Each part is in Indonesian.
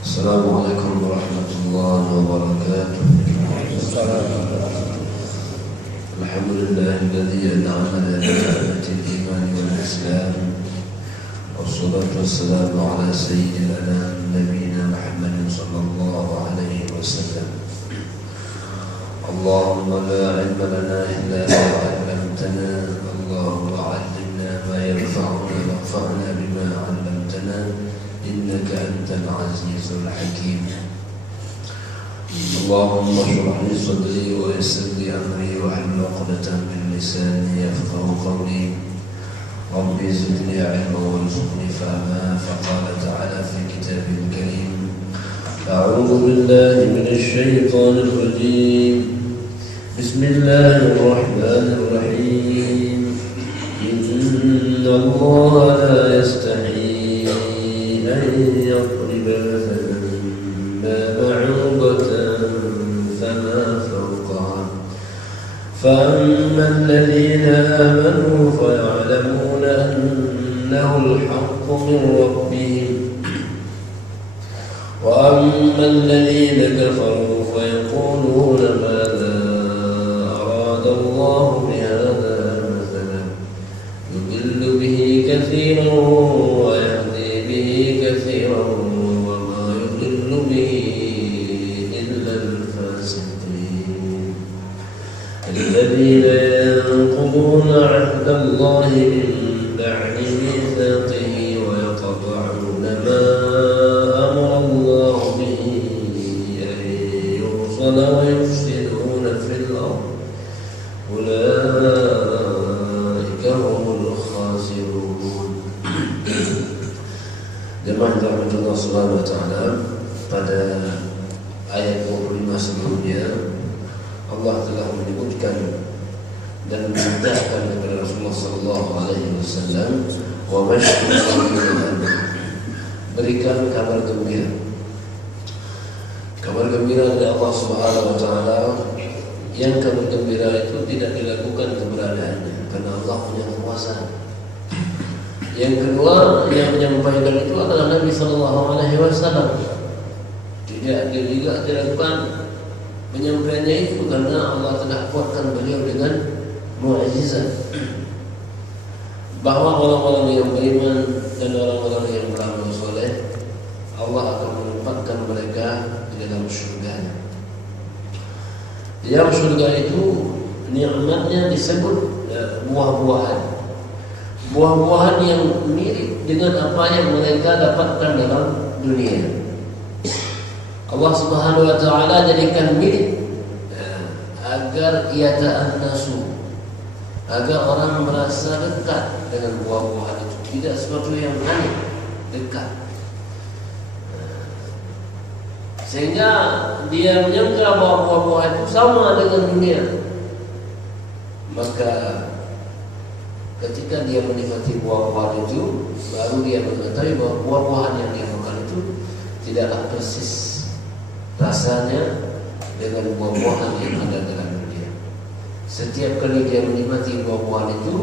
Assalamualaikum warahmatullahi wabarakatuh. Alhamdulillahilladzi an'amana bi ni'matil iman wal islam. Wassalatu wassalamu ala sayyidil anam nabiyina Muhammadin sallallahu alaihi wasallam. Allahumma la ilma lana illa ma 'allamtana. Allahumma 'allimna ma yanfa'una wanfa'na bima 'allamtana. إنك أنت العزيز الحكيم. اللهم اشرح لي صدري ويسر لي أمري واحلل عقدة من لساني يفقهوا قولي. ربي زدني علما وارزقني فهما. فقال تعالى في كتابه الكريم: أعوذ بالله من الشيطان الرجيم. بسم الله الرحمن الرحيم. إن الله لا يستحي أن يضرب مثلا ما بعوضة فما فوقها فأما الذين آمنوا فيعلمون أنه الحق من ربهم وأما الذين كفروا فيقولون ماذا أراد الله بهذا مثلا يضل به كثيرا كثيرا وما يضل به إلا الفاسقين الذين ينقضون عهد الله من بعد ميثاقه ويقطعون ما أمر الله به أن يوصل ويفسدون في الأرض أولئك هم الخاسرون. Jemaah dirahmati Allah Subhanahu wa taala, pada ayat 25 sebelumnya Allah telah menyebutkan dan memerintahkan kepada Rasulullah sallallahu alaihi wasallam, wa masyhurun, berikan kabar gembira. Kabar gembira dari Allah Subhanahu wa taala, yang kabar gembira itu tidak dilakukan keberadaannya karena Allah punya kekuasaan. Yang kedua, yang menyampaikan itu adalah Nabi sallallahu alaihi wasallam. Tidak juga dilakukan penyampaiannya itu karena Allah telah kuatkan beliau dengan mukjizat. Bahwa orang-orang yang beriman dan orang-orang yang beramal soleh, Allah akan menempatkan mereka di dalam surga. Yang surga itu nikmatnya disebut buah-buahan. Buah-buahan yang mirip dengan apa yang mereka dapatkan dalam dunia. Allah Subhanahu wa taala jadikan mirip agar yata'annasu, agar orang merasa dekat dengan buah-buahan itu, tidak sesuatu yang aneh, dekat. Sehingga dia menyangka bahwa buah-buahan itu sama dengan dunia. Maka ketika dia menikmati buah-buahan itu, baru dia mengetahui bahwa buah-buahan yang dia makan itu tidaklah persis rasanya dengan buah-buahan yang ada dalam dunia. Setiap kali dia menikmati buah-buahan itu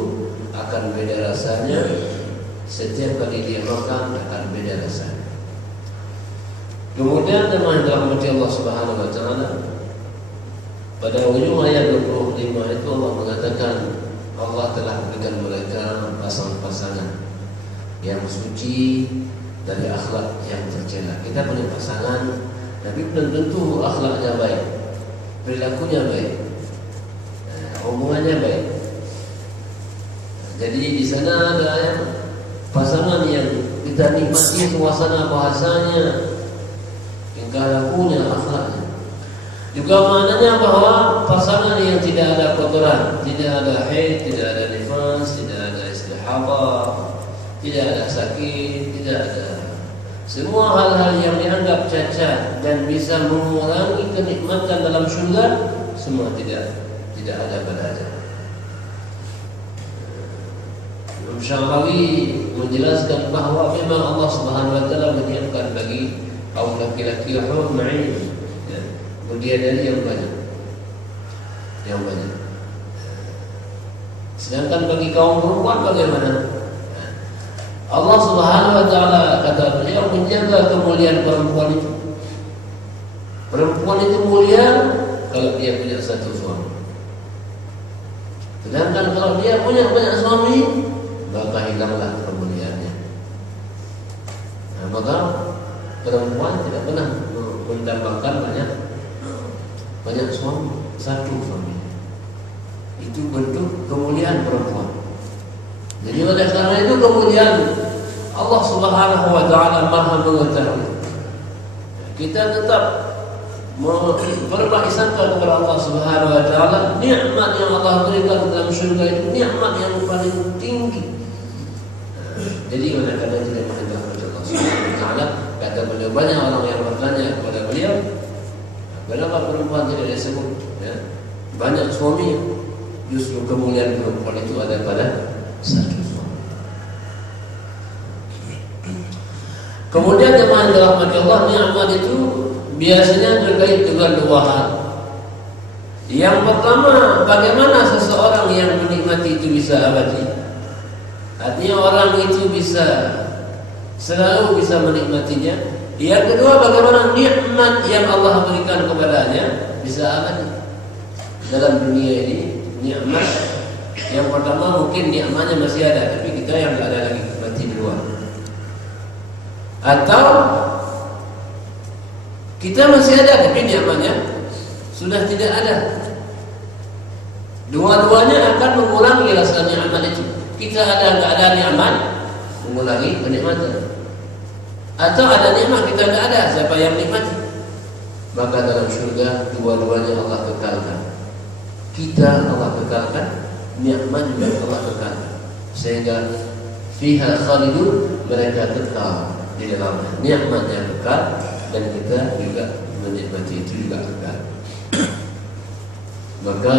akan beda rasanya. Setiap kali dia makan akan beda rasanya. Kemudian teman dirahmati Allah Subhanahu wa taala, pada ujung ayat 25 itu Allah mengatakan Allah telah berikan mereka pasangan-pasangan yang suci dari akhlak yang tercela. Kita punya pasangan, tapi belum tentu akhlaknya baik, perilakunya baik, hubungannya baik. Jadi di sana ada pasangan yang kita nikmati suasana bahasanya, tingkah lakunya, akhlaknya. Juga maknanya bahwa pasangan yang tidak ada kotoran, tidak ada haid, tidak ada nifas, tidak ada istihadah, tidak ada sakit, tidak ada semua hal-hal yang dianggap cacat dan bisa mengurangi kenikmatan dalam surga, semua tidak ada padanya. Imam Syarawi menjelaskan bahwa memang Allah Subhanahu wa taala menyiapkan bagi kaum laki-laki hur ma'in, bidadari yang banyak. Sedangkan bagi kaum perempuan bagaimana? Allah Subhanahu wa taala kata beliau menjaga kemuliaan perempuan itu. Perempuan itu mulia kalau dia punya satu suami. Sedangkan kalau dia punya banyak suami, maka hilanglah kemuliaannya. Nah, maka perempuan tidak pernah mendapatkan banyak suami, satu suami. Itu bentuk kemuliaan perempuan. Jadi oleh karena itu kemuliaan Allah Subhanahu wa taala Maha mengetahui. Kita tetap berbahagiakan kepada Allah Subhanahu wa taala, nikmat yang Allah berikan dalam syurga itu nikmat yang paling tinggi. Jadi oleh karena tidak menghadap kepada Allah Subhanahu wa taala, kata beliau banyak orang yang bertanya kepada beliau, kenapa perempuan tidak disebut? Ya, banyak suami, justru kemuliaan perempuan itu ada pada satu suami. Kemudian jemaah dirahmati Allah, nikmat itu biasanya terkait dengan dua hal. Yang pertama, bagaimana seseorang yang menikmati itu bisa abadi. Artinya orang itu selalu bisa menikmatinya. Yang kedua, bagaimana nikmat yang Allah berikan kepadanya bisa abadi. Dalam dunia ini, nikmat yang pertama mungkin nikmatnya masih ada, tapi kita yang tidak ada lagi, mati duluan. Atau kita masih ada, tapi nikmatnya sudah tidak ada. Dua-duanya akan mengurangi rasa nikmat itu. Kita ada tidak ada nikmat, mengurangi kenikmatan. Atau ada nikmat kita tidak ada, siapa yang nikmati? Maka dalam syurga dua-duanya Allah kekalkan. Kita Allah kekalkan, nikmat juga Allah kekalkan. Sehingga fiha khalidun, mereka kekal di dalamnya. Nikmatnya kekal dan kita juga menikmati itu juga kekal. Maka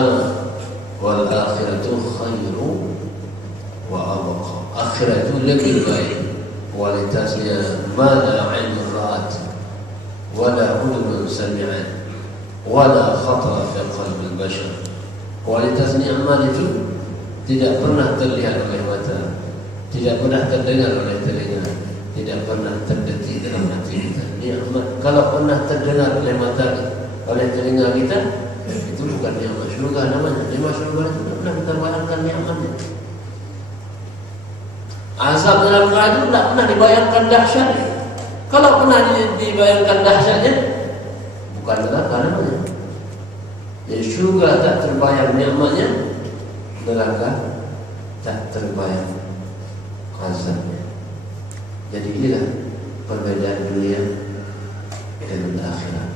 wal akhiratu khairu wa abqa. Akhirat itu lebih baik, kualitasnya mana ainun ra'at wala udhun sami'at wala khatara fi qalbi al-bashar. Kualitas nikmat itu tidak pernah terlihat oleh mata, tidak pernah terdengar oleh telinga, tidak pernah terdetik dalam hati kita. Nikmat kalau pernah terdengar oleh mata, oleh telinga kita, itu bukan nikmat syurga namanya. Nikmat syurga itu tidak pernah kita bayangkan nikmatnya. Azab neraka itu tidak pernah dibayangkan dahsyatnya. Kalau pernah dibayangkan dahsyatnya, bukan neraka namanya. Jadi syurga tak terbayang nikmatnya, neraka tak terbayang azabnya. Jadi inilah perbedaan dunia dan akhirat.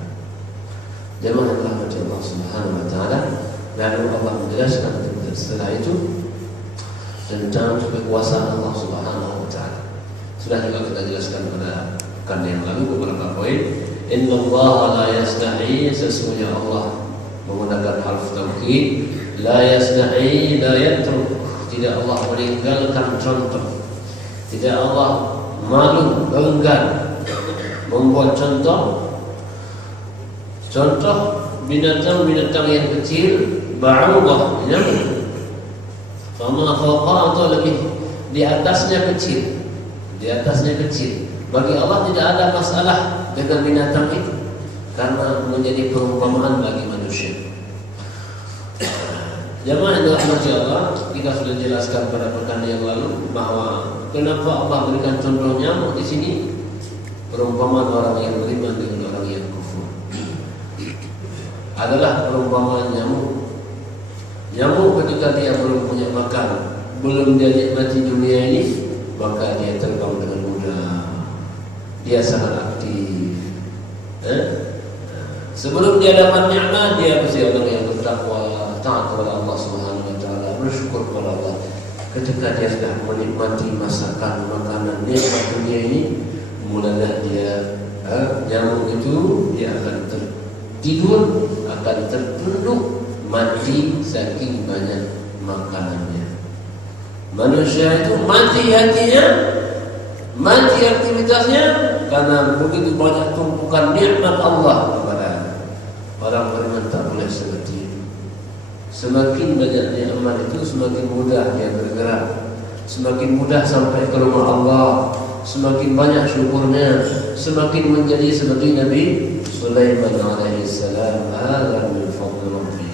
Jemaah rahmat Allah Subhanahu wa taala, lalu Allah menjelaskan setelah itu tentang kekuasaan Allah Subhanahu wa taala. Sudah juga kita jelaskan pada pekan yang lalu beberapa poin. Inna Allah la yastahi, sesungguhnya Allah menggunakan harf taukid, la yastahi la yatruk, tidak Allah meninggalkan contoh, tidak Allah malu enggan membuat contoh binatang yang kecil, ba'udah nyamuk, fama fawqa, atau lebih di atasnya kecil, bagi Allah tidak ada masalah dengan binatang itu karena menjadi perumpamaan bagi manusia. Jemaah yang dirahmati Allah, kita sudah jelaskan pada pekan yang lalu bahwa kenapa Allah berikan contoh nyamuk di sini, perumpamaan orang yang beriman dengan orang yang kufur. Adalah perumpamaan nyamuk. Nyamuk ketika dia belum punya makan, belum dia nikmati dunia ini, maka dia terbang dengan mudah. Dia sangat aktif. Sebelum dia dapat nikmat, dia mesti orang yang bertakwa, taat kepada Allah Subhanahu wa taala, bersyukur kepada Allah. Ketika dia sudah menikmati masakan, makanan, nikmat dunia ini, mulailah dia nyamuk itu dia akan tertidur, akan tertunduk, mati saking banyak makanannya. Manusia itu mati hatinya, mati aktivitasnya karena begitu banyak tumpukan nikmat Allah kepada orang beriman. Tak boleh seperti itu. Semakin banyak nikmat itu, semakin mudah dia bergerak, semakin mudah sampai ke rumah Allah, semakin banyak syukurnya, semakin menjadi seperti Nabi Sulaiman alaihi salam. Hadza min fadli rabbi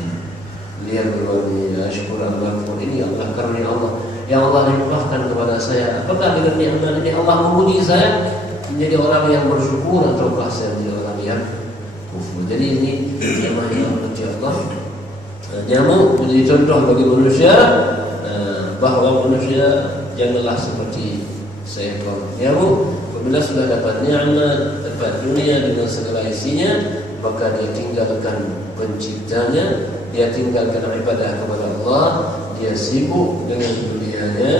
liyabluwani ashkura am akfur. Ini Allah karunia Allah yang Allah limpahkan kepada saya. Apakah dengan nikmat ini Allah menguji saya menjadi orang yang bersyukur ataukah saya menjadi orang yang kufur? Jadi ini jamaah yang menjadi Allah. Nyamuk menjadi contoh bagi manusia bahawa manusia janganlah seperti seekor nyamuk. Apabila sudah dapat nikmat, dapat dunia dengan segala isinya, maka dia tinggalkan penciptanya, dia tinggalkan ibadah kepada Allah, dia sibuk dengan dunianya,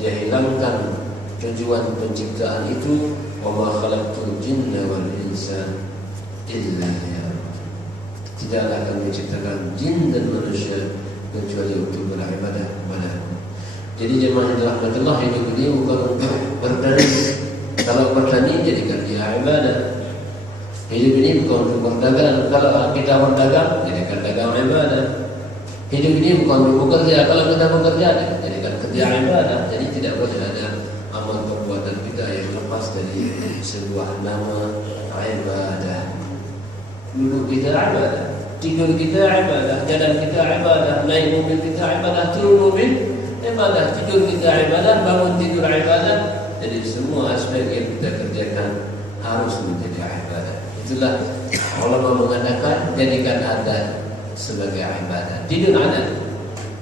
dia hilangkan tujuan penciptaan itu. Wa ma khalaqtul jinna wal insa illa liya'budun. Tidaklah kami menciptakan jin dan manusia kecuali untuk beribadah kepada Aku. Jadi jemaah yang dirahmati Allah, hidup ini bukan untuk bertani. Kalau bertani jadikan dia ibadah. Hidup ini bukan untuk berdagang. Kalau kita berdagang jadikan dagang ibadah. Hidup ini bukan untuk bekerja. Kalau kita bekerja jadikan kerja ibadah. Jadi tidak boleh ada amal perbuatan kita yang lepas dari sebuah nama ibadah. Duduk kita ibadah, tidur kita ibadah, jalan kita ibadah, naik mobil kita ibadah, turun mobil ibadah, tidur kita ibadah, bangun tidur ibadah. Jadi semua aspek yang kita kerjakan harus menjadi ibadah. Itulah ulama mengatakan jadikan adat sebagai ibadah. Tidur adat,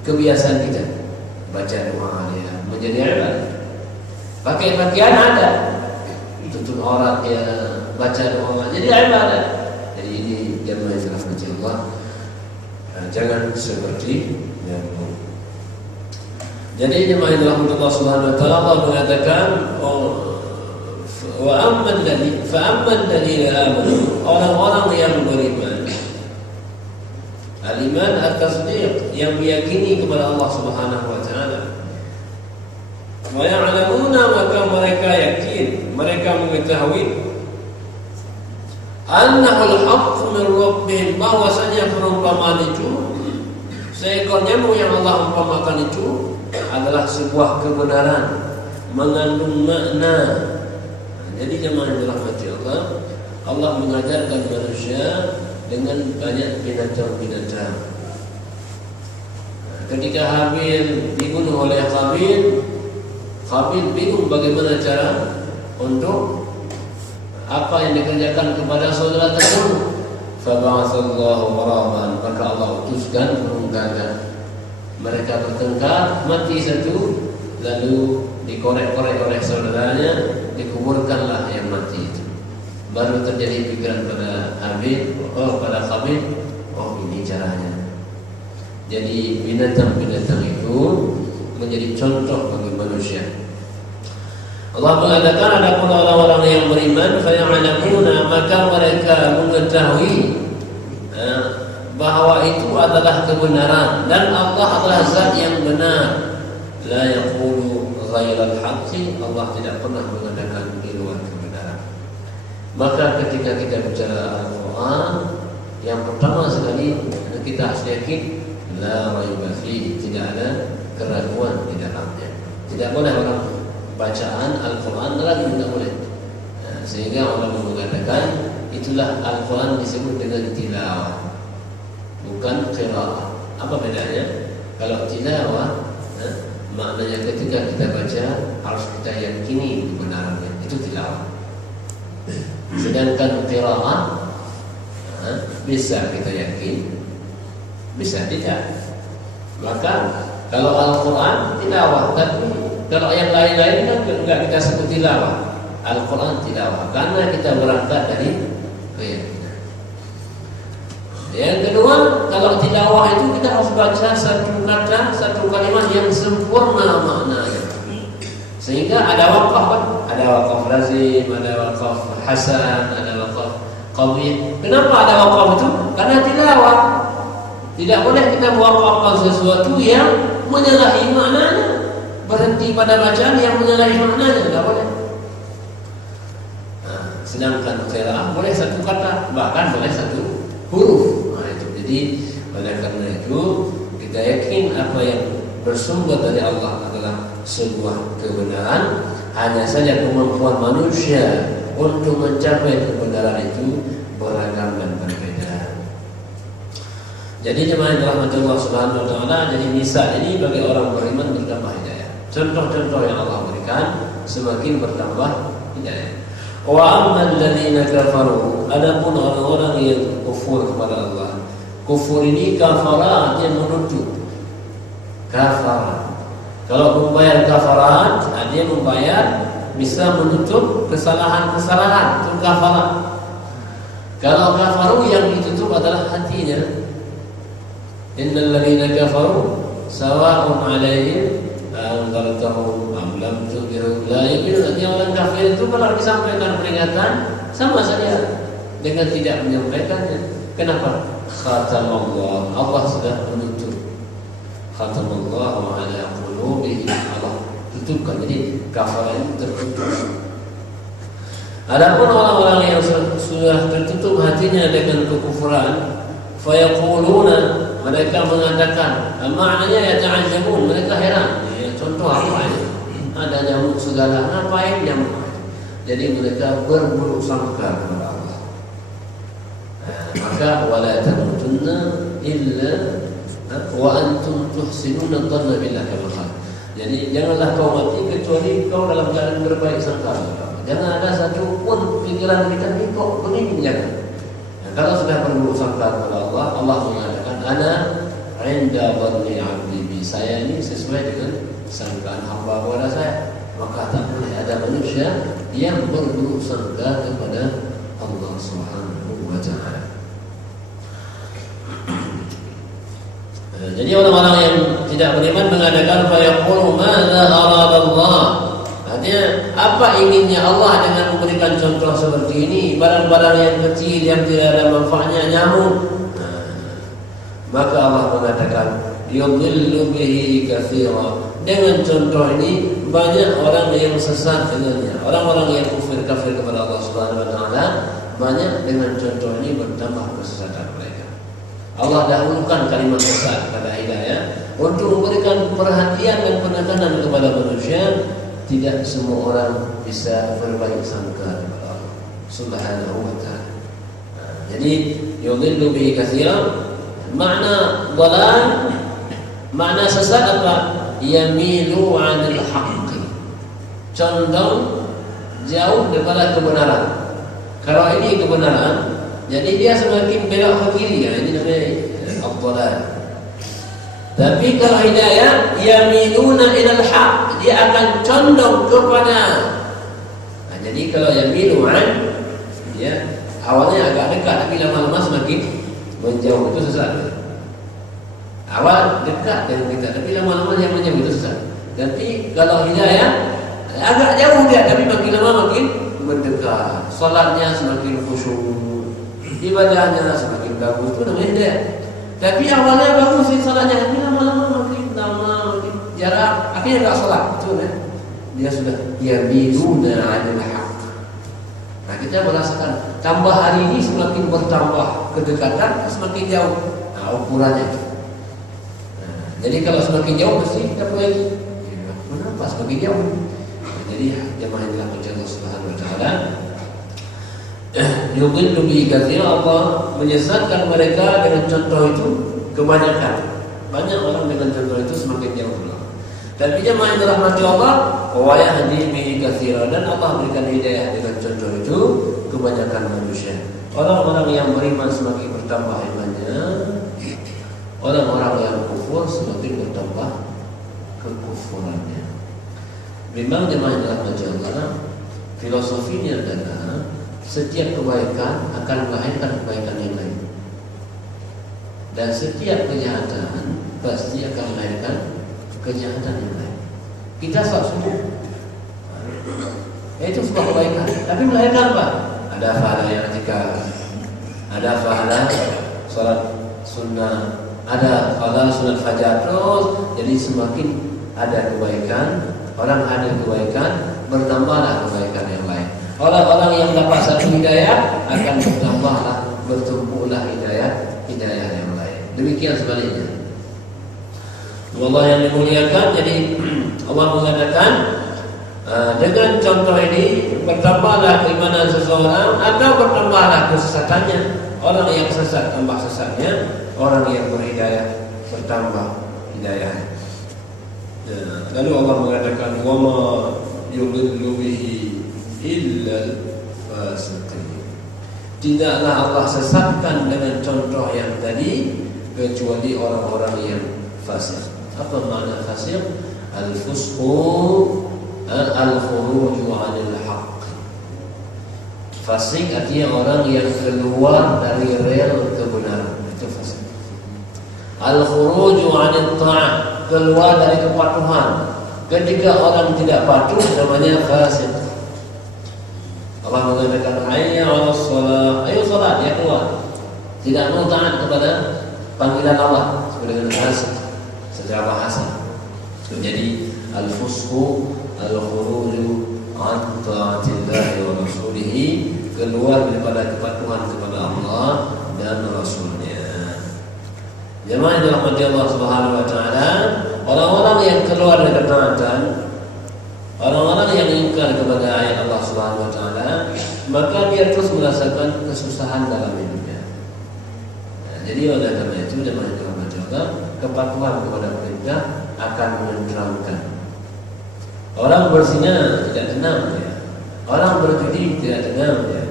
kebiasaan kita baca doa dia menjadi ibadah. Pakai pakaian adat, tutup aurat dia baca doa jadi ibadah. Jadi ini jamaah yang dirahmati Allah, jangan seperti nyamuk. Jadi jemaah yang dirahmati Allah Subhanahu wa taala, Allah mengatakan wa amman ladzi amanu, orang-orang yang beriman. Al-iman at-tasdiq, yang meyakini kepada Allah Subhanahu wa taala. Wa ya'lamuna, maka mereka yakin, mereka mengetahui annahu al-haqqu min rabbihim, bahwasanya perumpamaan itu, seekor nyamuk yang Allah umpamakan itu adalah sebuah kebenaran, mengandung makna. Jadi jemaah yang dirahmati Allah, Allah mengajarkan manusia dengan banyak binatang-binatang. Ketika Habil dibunuh oleh Qabil bingung bagaimana cara untuk apa yang dikerjakan kepada saudara tersebut. Fab'atsallahu ghuraban, maka Allah utuskan burung gagak. Mereka bertengkar, mati satu, lalu dikorek-korek oleh saudaranya, dikuburkanlah yang mati itu. Baru terjadi pikiran pada Qabil, ini caranya. Jadi binatang-binatang itu menjadi contoh bagi manusia. Allah mengatakan adapun orang-orang yang beriman, faya'lamuna, maka mereka mengetahui bahawa itu adalah kebenaran dan Allah adalah zat yang benar. La yaqulu ghairal haqqi, Allah tidak pernah mengatakan di luar kebenaran. Maka ketika kita bicara Al-Quran, yang pertama sekali kita harus yakin la raiba fihi, tidak ada keraguan di dalamnya. Tidak boleh orang bacaan Al-Quran lagi, tidak boleh. Sehingga orang mengatakan itulah Al-Quran disebut dengan tilawah, bukan qiraah. Apa bedanya? Kalau tilawah, maknanya ketika kita baca harus kita yakini kebenarannya, itu tilawah. Sedangkan qiraah bisa kita yakin, bisa tidak. Maka kalau Al-Quran tilawah, tapi kalau yang lain-lain kan enggak kita sebut tilawah. Al-Quran tilawah karena kita berangkat dari keyakinan. Yang kedua, kalau tilawah itu kita harus baca satu kata, satu kalimat yang sempurna maknanya. Sehingga ada waqaf, ada waqaf lazim, ada waqaf hasan, ada waqaf qabih. Kenapa ada waqaf itu? Karena tilawah. Tidak boleh kita mewaqafkan sesuatu yang menyalahi maknanya. Berhenti pada bacaan yang menyalahi maknanya, tidak boleh. Sedangkan qiraah boleh satu kata, bahkan boleh satu huruf. Itu. Jadi oleh karena itu kita yakin apa yang bersumber dari Allah adalah sebuah kebenaran. Hanya saja kemampuan manusia untuk mencapai kebenaran itu beragam dan berbeda. Jadi jemaah yang dirahmati Allah Subhanahu wa taala, jadi misal ini bagi orang beriman bertambah hidayah. Contoh-contoh yang Allah berikan semakin bertambah hidayah. Wa ammal ladzina kafaru, adapun orang-orang yang kufur kepada Allah. Kufur ini kafara, dia menutup. Kafara. Kalau membayar kafarat, dia membayar bisa menutup kesalahan-kesalahan, itu kafarat. Kalau kafaru yang ditutup adalah hatinya. Innal ladzina kafaru sawa'un 'alaihim anzartahum am lam tunzirhum la yu'minun. Orang kafir itu kalau disampaikan peringatan sama saja dengan tidak menyampaikannya. Kenapa? Khatamallah, Allah sudah menutup. Khatamallahu 'ala qulubihim, Allah tutupkan. Jadi kafarat itu tertutup. Adapun orang-orang yang sudah tertutup hatinya dengan kekufuran, fayaquluna, mereka mengatakan, maknanya yata'ajabun, mereka heran. Ya, contoh apa ini? Ada nyamuk segala, ngapain nyamuk? Jadi mereka berburuk sangka kepada Allah. Maka wala tamutunna illa wa antum tuhsinuna dhanna billahi wal khair. Jadi janganlah kau mati kecuali kau dalam keadaan berbaik sangka. Jangan ada satu pun pikiran kita ni kok begini, jangan. Kalau sudah berburuk sangka kepada Allah, Allah mengatakan ana 'inda dhanni 'abdi bi, saya ini sesuai dengan sangkaan hamba kepada saya. Maka tak boleh ada manusia yang berburuk sangka kepada Allah Subhanahu wa taala. Jadi orang-orang yang tidak beriman mengatakan fa yaqulu madza aradallah. Artinya apa inginnya Allah dengan memberikan contoh seperti ini, barang-barang yang kecil yang tidak ada manfaatnya, nyamuk. Maka Allah mengatakan yudhillu bihi katsira. Dengan contoh ini banyak orang yang sesat dengannya. Orang-orang yang kafir kepada Allah Subhanahu wa taala banyak dengan contoh ini bertambah kesesatan mereka. Allah dahulukan kalimat sesat kepada hidayah untuk memberikan perhatian dan penekanan kepada manusia. Tidak semua orang bisa berbaik sangka kepada Allah Subhanahu wa taala. Jadi yudhillu bihi katsira, makna dhalal, makna sesat apa? Yamilu 'anil haqqi, condong jauh daripada kebenaran. Kalau ini kebenaran, jadi dia semakin belok ke kiri. Ini namanya ad-dhalal. Tapi kalau hidayah, yaminuna ilal haq, dia akan condong kepada. Jadi kalau yaminu'an, dia awalnya agak dekat, tapi lama-lama semakin menjauh, itu sesat. Awal dekat dengan kita, tapi lama-lama dia menjauh, itu sesat. Tapi kalau hidayah, agak jauh dia, tapi makin lama makin mendekat. Salatnya semakin khusyuk, ibadahnya semakin bagus, itu namanya hidayah. Tapi awalnya bagus sih salatnya, tapi lama-lama makin jarak, akhirnya tak salat. Betul kan? Dia sudah yamiluna 'anil haqq. Nah, kita merasakan tambah hari ini semakin bertambah kedekatan, semakin jauh. Nah, ukurannya. Nah, jadi kalau semakin jauh mesti kita lagi. Kenapa semakin jauh? Nah, jadi jemaah yang dirahmati Allah Subhanahu wa taala, yudhillu bihi katsira, Allah menyesatkan mereka dengan contoh itu kebanyakan. Banyak orang dengan contoh itu semakin jauh pula. Tapi jemaah yang dirahmati Allah, wa yahdi bihi katsira, dan Allah berikan hidayah dengan contoh itu kebanyakan manusia. Orang-orang yang beriman semakin bertambah imannya, orang-orang yang kufur semakin bertambah kekufurannya. Memang jemaah yang dirahmati Allah, filosofinya adalah setiap kebaikan akan melahirkan kebaikan yang lain, dan setiap kejahatan pasti akan melahirkan kejahatan yang lain. Kita sholat subuh, itu sebuah kebaikan, tapi melahirkan apa? Ada pahala yang i'tikaf, ada pahala sholat sunnah, ada pahala sunat fajar, terus jadi semakin ada kebaikan, orang ada kebaikan, bertambahlah kebaikan yang lain. Orang-orang yang dapat satu hidayah akan bertambahlah, bertumbuhlah hidayah yang lain. Demikian sebaliknya. Allah yang dimuliakan, jadi Allah mengatakan dengan contoh ini bertambahlah keimanan seseorang atau bertambahlah kesesatannya. Orang yang sesat tambah sesatnya, orang yang berhidayah bertambah hidayah. Lalu Allah mengatakan wa ma yudillu bihi illa al-fasiqin. Tidaklah Allah sesatkan dengan contoh yang tadi kecuali orang-orang yang fasik. Apa makna fasik? Al-fusqu al-khuruju 'anil haqq. Fasik artinya orang yang keluar dari rel kebenaran. Itu fasik. Al-khuruju 'anil ta'ah, keluar dari kepatuhan. Ketika orang tidak patuh namanya fasik. Allah mengatakan hayya 'alas shalah, ayo salat, dia keluar. Tidak mau taat kepada panggilan Allah sebagai fasik secara bahasa. Jadi al-fusqu al-khuruju an ta'atillahi wa rasulihi, keluar daripada kepatuhan kepada Allah dan Rasulnya. Jemaah yang dirahmati Allah Subhanahu wa taala, orang-orang yang keluar dari ketaatan, orang-orang yang ingkar kepada ayat Allah Subhanahu wa taala, maka dia terus merasakan kesusahan dalam hidupnya. Jadi oleh karena itu jemaah yang dirahmati Allah, kepatuhan kepada perintah akan menenteramkan. Orang berzina tidak tenang ya. Orang berjudi tidak tenang ya.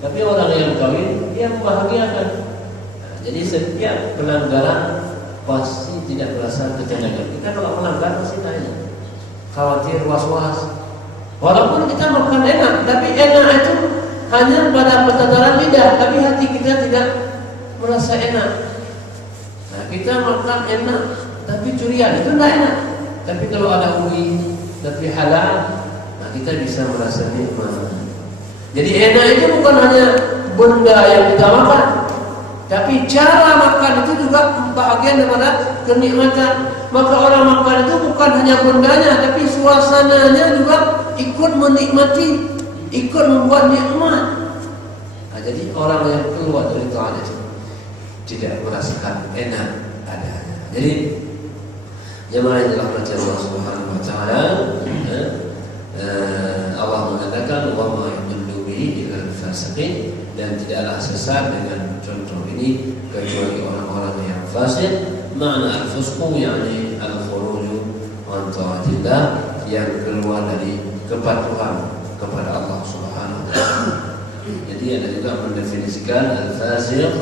Tapi orang yang kawin dia membahagiakan. Jadi setiap pelanggaran pasti tidak merasa ketenangan. Kita kalau melanggar pasti tanya, khawatir, was-was. Walaupun kita makan enak, tapi enak itu hanya pada tataran lidah, tapi hati kita tidak merasa enak. Nah, kita makan enak tapi curian itu tidak enak. Tapi kalau ada ui tapi halal, nah kita bisa merasa nikmat. Jadi enak itu bukan hanya benda yang kita makan, tapi cara makan itu juga bahagian daripada kenikmatan. Maka orang makan itu bukan hanya bendanya, tapi suasananya juga ikut menikmati, ikut membuat nikmat. Nah, jadi orang yang keluar dari taat itu tidak merasakan enak adanya. Jadi jemaah yang dirahmati Allah Subhanahu wa taala, Allah mengatakan wa ma yudillu bihi illa al-fasiqin, dan tidaklah sesat dengan contoh ini kecuali orang-orang yang fasik. Makna al-fusqu yakni al-khuruju an ta'atillah, yang keluar dari kepatuhan kepada Allah Subhanahu wa taala. Jadi ada juga mendefinisikan al-fasiq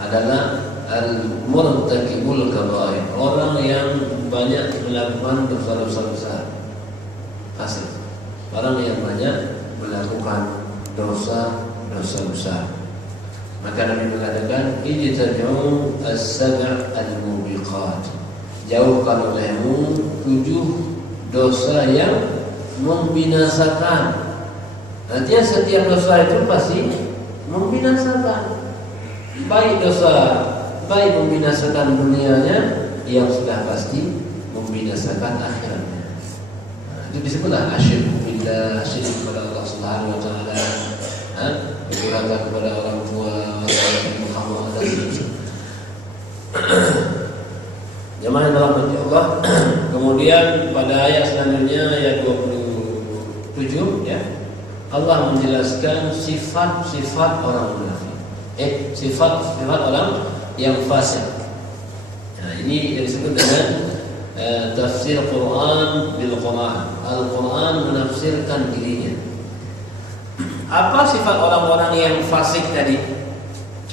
adalah al-murtakibul kaba'ir, orang yang banyak melakukan dosa-dosa besar. Fasik, orang yang banyak melakukan dosa-dosa besar. Maka Nabi mengatakan ijtanibu as-sab' al-mubiqat, jauhkan olehmu 7 dosa yang membinasakan. Artinya setiap dosa itu pasti membinasakan. Baik membinasakan dunianya, yang sudah pasti membinasakan akhiratnya. Itu disebutlah asyirku billah, syirik kepada Allah Subhanahu wa taala, durhaka kepada orang tua, Muhammad dan seterusnya. Jemaah yang dirahmati Allah. Kemudian pada ayat selanjutnya, ayat 27 ya, Allah menjelaskan sifat-sifat orang munafik. Sifat-sifat orang yang fasik. Nah, ini disebut dengan tafsir Quran bil Quran. Al-Quran menafsirkan dirinya. Apa sifat orang-orang yang fasik tadi?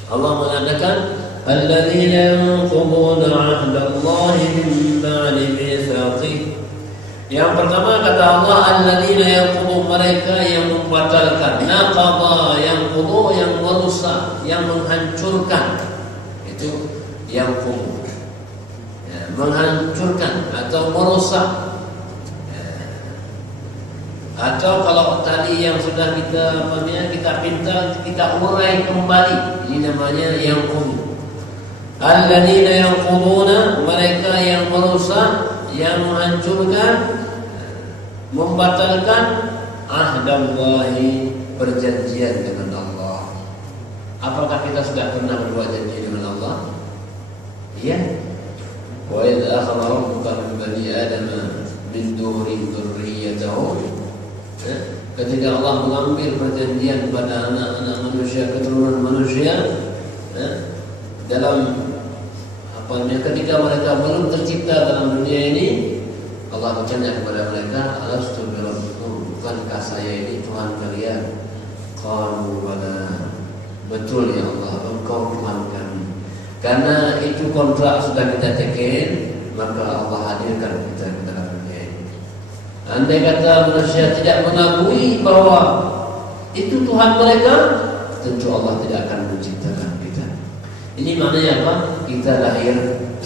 Allah mengatakan alladzina yanquduna 'ahdallahi min ba'di mitsaqih. Yang pertama kata Allah alladzina yanqudu, mereka yang membatalkan, naqadha yanqudu, yang merusak, yang menghancurkan. Itu yanqudu, ya, menghancurkan atau merusak. Atau kalau tadi yang sudah kita pinta, kita urai kembali, ini namanya yanqudu. Alladzina yanquduna, mereka yang merusak, yang menghancurkan, membatalkan ahdallahi, perjanjian dengan Allah. Apakah kita sudah pernah berbuat janji dengan Allah? Iya. Wa idz akhadha rabbuka min bani adama min dhuhurihim dzurriyyatahum. Ketika Allah mengambil perjanjian pada anak-anak manusia, keturunan manusia, dalam ketika mereka belum tercipta dalam dunia ini, Allah bertanya kepada mereka, alastu bi rabbikum, bukankah saya ini Tuhan kalian? Qalu bala, betul ya Allah, engkau Tuhan kami. Karena itu kontrak sudah kita cekin, maka Allah hadirkan kita ke dalam dunia ini. Andai kata manusia tidak mengakui bahwa itu Tuhan mereka, tentu Allah tidak akan menciptakan kita. Ini maknanya apa? Kita lahir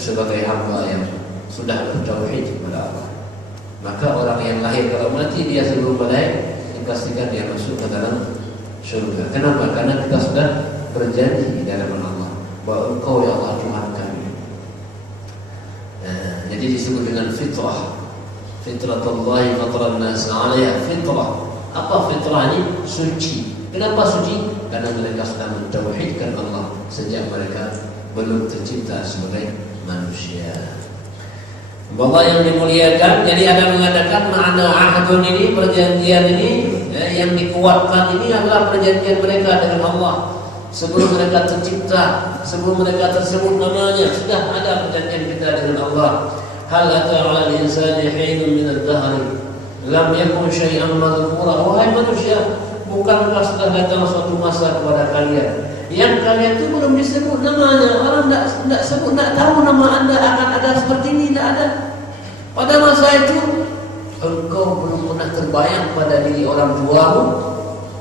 sebagai hamba yang sudah bertauhid kepada Allah. Maka orang yang lahir kalau mati dia sebelum badai, dipastikan dia masuk ke dalam surga. Kenapa? Karena kita sudah berjanji di hadapan Allah bahwa engkau ya Allah Tuhan kami. Jadi disebut dengan fitrah. Fitratullahi fataran nas 'alaiha fitrah. Apa fitrah ini? Suci. Kenapa suci? Karena mereka sudah mentauhidkan Allah sejak mereka belum tercipta sebagai manusia. Allah yang dimuliakan, jadi ada mengatakan makna ahadun ini, perjanjian ini yang dikuatkan ini adalah perjanjian mereka dengan Allah. Sebelum mereka tercipta, sebelum mereka tersebut namanya, sudah ada perjanjian kita dengan Allah. Hal ata 'alal insani hinun min ad-dahr lam yakun syai'an madhkura. Wahai manusia, bukankah sudah datang suatu masa kepada kalian yang kalian itu belum disebut namanya, orang tidak sebut, tidak tahu nama anda akan ada seperti ini, tidak ada. Pada masa itu engkau belum pernah terbayang pada diri orang tuamu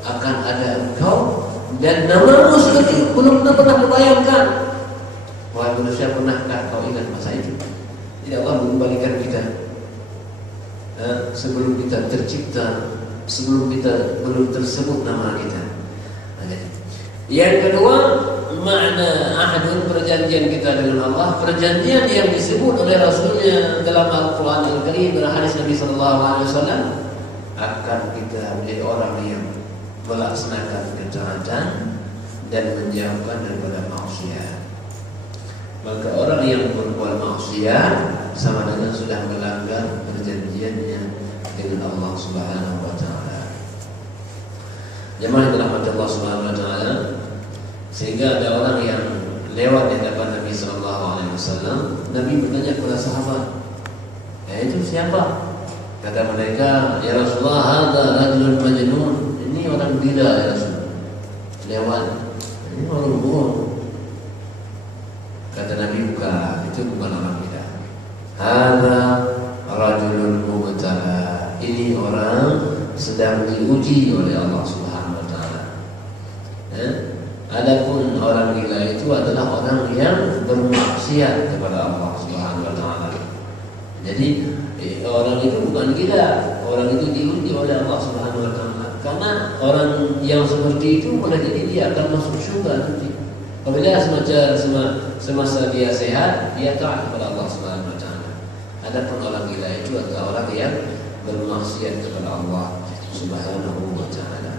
akan ada engkau, dan namamu seperti belum pernah terbayangkan. Wahai manusia, pernahkah kau ingat masa itu? Tidak, Allah mengembalikan kita sebelum kita tercipta, sebelum kita belum tersebut nama kita. Yang kedua, makna ahadun, perjanjian kita dengan Allah, perjanjian yang disebut oleh Rasulnya dalam Al-Quran Al-Karim dan hadis Nabi SAW, akan kita menjadi orang yang melaksanakan ketaatan dan menjauhkan daripada maksiat. Maka orang yang berbuat maksiat sama dengan sudah melanggar perjanjiannya dengan Allah Subhanahu wa Ta'ala. Jemaah yang dirahmati Allah Subhanahu wa Ta'ala, sehingga ada orang yang lewat di hadapan Nabi sallallahu alaihi wasallam, Nabi bertanya kepada sahabat, itu siapa? Kata mereka, ya Rasulullah, hadza rajulun majnun, ini orang gila ya Rasul. Lewat, ini orang bohong. Kata Nabi, bukan, itu bukan orang gila. Hadza rajulun mubtala, ini orang sedang diuji oleh Allah Subhanahu wa Ta'ala. Adapun orang gila itu adalah orang yang bermaksiat kepada Allah Subhanahu wa Ta'ala. Jadi orang itu bukan gila, orang itu diuji oleh Allah Subhanahu wa Ta'ala. Karena orang yang seperti itu boleh jadi dia akan masuk surga nanti. Apabila semasa dia sehat, dia taat kepada Allah Subhanahu wa Ta'ala. Adapun orang gila itu adalah orang yang bermaksiat kepada Allah Subhanahu wa Ta'ala.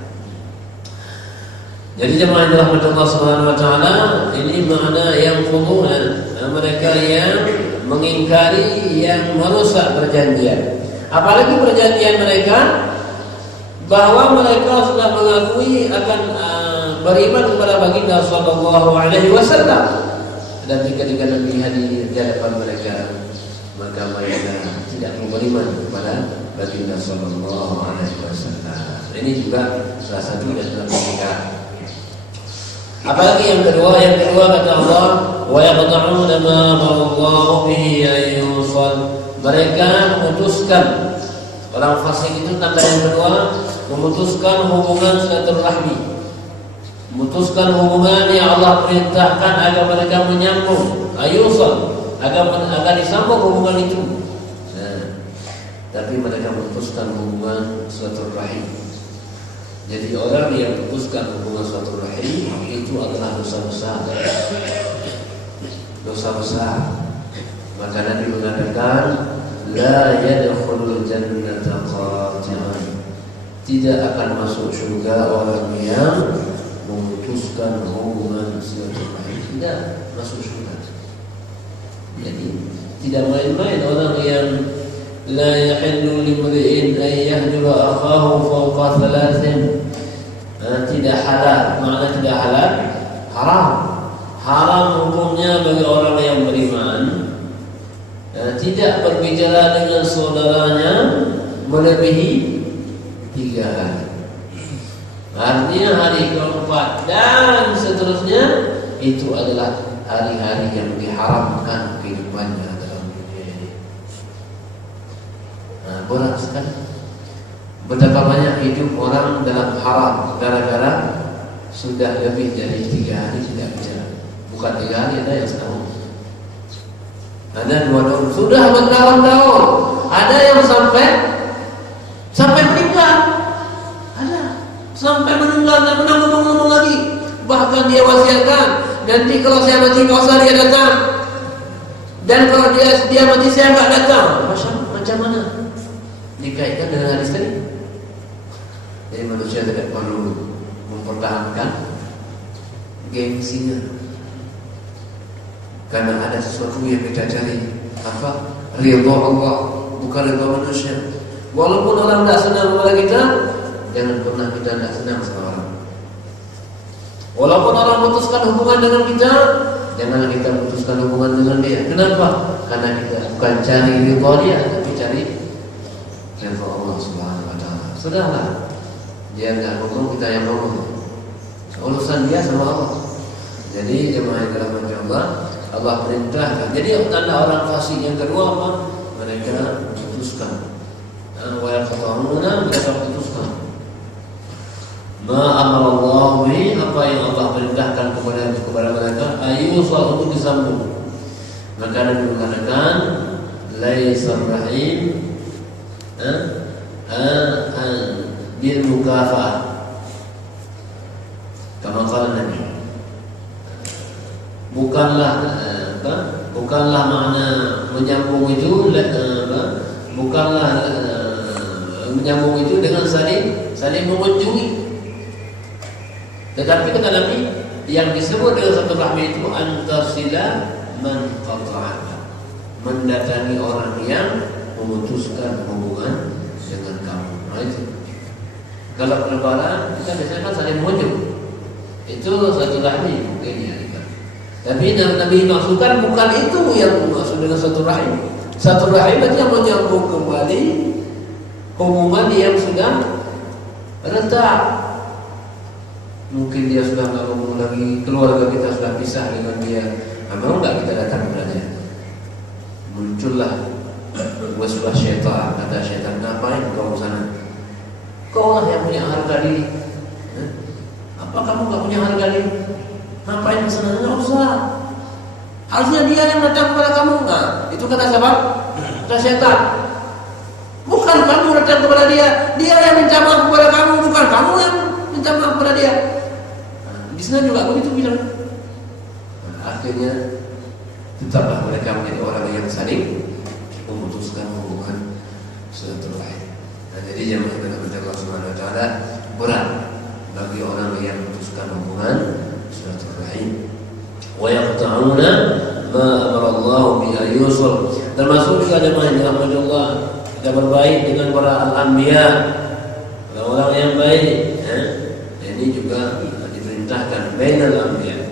Jadi jemaah yang dirahmati Allah Subhanahu wa Ta'ala, ini makna yang quduna, mereka yang mengingkari, yang merusak perjanjian. Apalagi perjanjian mereka bahwa mereka sudah mengakui akan beriman kepada baginda sallallahu alaihi wasallam, dan ketika Nabi hadir di hadapan mereka, maka mereka tidak mau beriman kepada baginda sallallahu alaihi wasallam. Ini juga salah satu dari mereka. Apalagi yang kedua kata Allah, wa yaqta'una ma Allahu bihi ayyusal. Mereka memutuskan, orang fasik itu tanda yang kedua, memutuskan hubungan silaturahmi, memutuskan hubungan yang Allah perintahkan agar mereka menyambung, ayyusal, agar disambung hubungan itu. Tapi mereka memutuskan hubungan silaturahim. Jadi orang yang memutuskan hubungan silaturahim itu adalah dosa besar. Dosa besar. Maka Nabi mengatakan, la yadkhulul jannata qati'an. Tidak akan masuk surga orang yang memutuskan hubungan silaturahim. Tidak masuk surga. Jadi tidak main-main orang yang la yahillu limri'in an yahjura akhahu fawqa thalathin. Tidak halal, makna tidak halal, haram. Haram hukumnya bagi orang yang beriman tidak berbicara dengan saudaranya melebihi 3 hari. Artinya hari keempat dan seterusnya itu adalah hari-hari yang diharamkan kehidupannya dalam dunia ini. Berat sekali. Betapa banyak hidup orang dalam haram gara-gara sudah lebih dari 3 hari tidak bicara. Bukan 3 hari, ada yang setahun, ada 2 tahun, sudah bertahun-tahun, ada yang sampai meninggal, ada sampai meninggal dan pernah ngomong lagi. Bahkan dia wasiatkan, nanti kalau saya mati kau usah dia datang, dan kalau dia mati saya enggak datang. Macam mana? Dikaitkan dengan hadis tadi. Jadi manusia tidak perlu mempertahankan gengsinya, karena ada sesuatu yang kita cari. Apa? Ridha Allah, bukan ridha manusia. Walaupun orang tidak senang kepada kita, jangan pernah kita tidak senang sama orang. Walaupun orang putuskan hubungan dengan kita, jangan kita putuskan hubungan dengan dia. Kenapa? Karena kita bukan cari ridha dia, tapi cari ridha Allah Subhanahu wa taala. Sudahlah, dia enggak ngomong, kita yang ngomong. Urusan dia sama Allah. Jadi jemaah yang dirahmati Allah, Allah perintahkan. Jadi tanda orang fasik yang kedua apa? Mereka putuskan. Wa yaqta'una, mereka putuskan. Ma amara Allah bi, apa yang Allah perintahkan kepada mereka, ayusal untuk disambung. Maka Nabi mengatakan laisar rahim bil mukafa'ah. Kama qala Nabi, bukanlah makna menyambung itu bukanlah menyambung itu dengan saling mengunjungi. Tetapi kata Nabi, yang disebut dengan satu rahmi itu antasila man qata'aka, mendatangi orang yang memutuskan hubungan dengan kamu. Nah, itu. Kalau lebaran kita biasanya kan saling mengunjung, itu satu rahmi mungkin ya. Tapi Nabi maksudkan bukan itu yang maksud dengan satu rahim. Satu rahim itu yang menyambung kembali hubungan yang sudah retak. Mungkin dia sudah nggak ngomong lagi, keluarga kita sudah pisah dengan dia. Mau nggak kita datang kepadanya? Muncullah waswas syaitan, kata syaitan, ngapain kau sana? Kau lah yang punya harga diri. Apa kamu nggak punya harga diri? Ngapain kesana? Nggak usah. Harusnya dia yang datang kepada kamu. Nah, itu kata siapa? Kata syaitan. Bukan kamu datang kepada dia, dia yang minta maaf kepada kamu, bukan kamu yang minta maaf kepada dia. Nah, di sana juga begitu bilang. Nah, akhirnya tetaplah mereka menjadi orang yang saling memutuskan hubungan silaturahim. Nah, jadi yang berkaitan dengan Allah Subhanahu wa taala berat bagi orang yang memutuskan hubungan silaturahim. Wa yaqta'una ma amara Allah bi ayyusul. Termasuk juga jemaah yang dirahmati Allah, kita berbaik dengan para al-anbiya, orang-orang yang baik. Ini juga diperintahkan bainal anbiya.